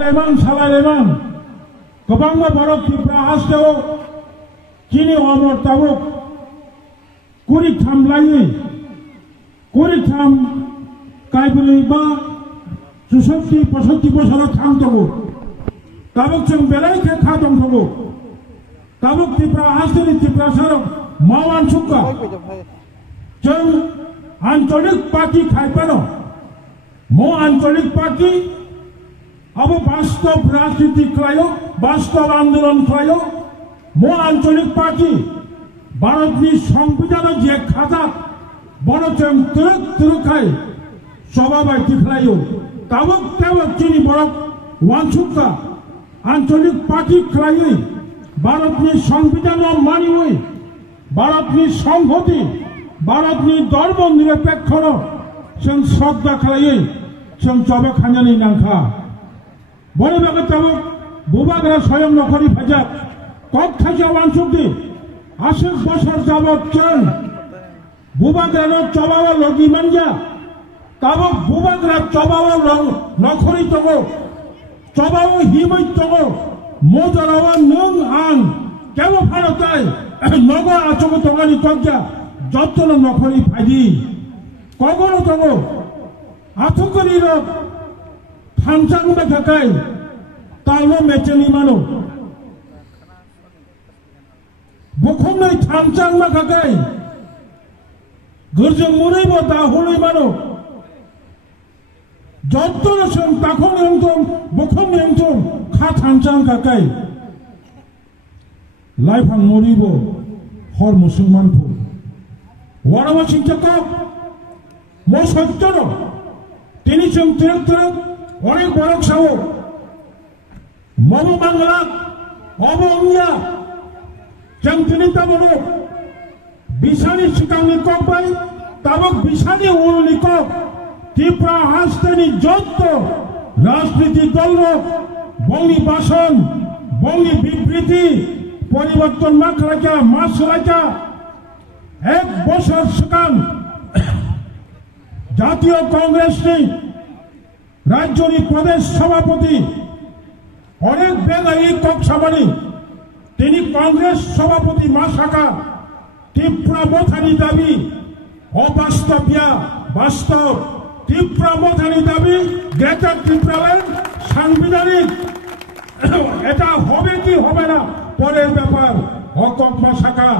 Lemang salah lemang, kebangga barok dibahas jauh, kini omor tabuk, kurit ham lagi, kurit ham kai beli ba, susati pasal ham tabuk, tabuk ceng belai ke khatong tabuk, tabuk dibahas dari dibahas mawan suka, ceng antolik parti kai pano, mau antolik parti अब वास्तव राजनीति खायो वास्तव आंदोलन खायो मो आंचलिक party Bharat की संविधान जे खाता बड़ चम तुरक तुरकाय सभाबाई खायो ताबक ताबक चीनी बड़क वांछुका आंचलिक पार्टी खायो भारत की संविधान मानी हुई भारत की संहति भारत की धर्मनिरपेक्ष श्रद्धा खायो चबा खानी नाखा बड़े बागे तब बुबागरा स्वयं नखरी फाजा कब खाजा वांसुकदी 80 बছর যাবত চন বুবাগরা চবাওয়া লগি মানজা তব বুবাগরা চবাওয়া নখরি তগো চবাও হিমই তগো মোজরাওয়া নং আং কেব ভারতাই নগ আচগ তগানি কজ্জা যতন নখরি ফাজি কগনো তগো আথকরির थामचांग में थकाय तालो मेचनी मानो बुखम नहीं थामचांग में थकाय गर्जों मुरे बो दाहुले मानो जत्तो नशं ताखों यंतों बुखम यंतों खा थामचांग थकाय लाइफां मुरी बो हर मुसलमान को वारावा चिंचका मो सत्तरो तिनी चंग तिरक तिरक অনেক বড় সাহো মম বাংলা অবঙ্গা জংতিনিতা বলো বিশানি শিকাঙ্গি কপাই তাবক বিশানি উলনি কক ত্রিপুরা হাসতেনি যত রাজনীতি দল বঙ্গি ভাষণ বঙ্গি বিবৃতি পরিবর্তন মাখরাজা মাসরাজা 1 বছর শিকাং জাতীয় কংগ্রেস নেই राज्य प्रदेश सभापति अनेक बेगाई कक्षाबानी कांग्रेस सभापति मा शाखा त्रिपुरा बथानी दाबी अबास्तविया बास्तव त्रिपुरा बथानी दाबी ग्रेटर त्रिपुरालैंड साংবিধানিক এটা হবে কি হবে না পরের ব্যাপার হকক मा शाखा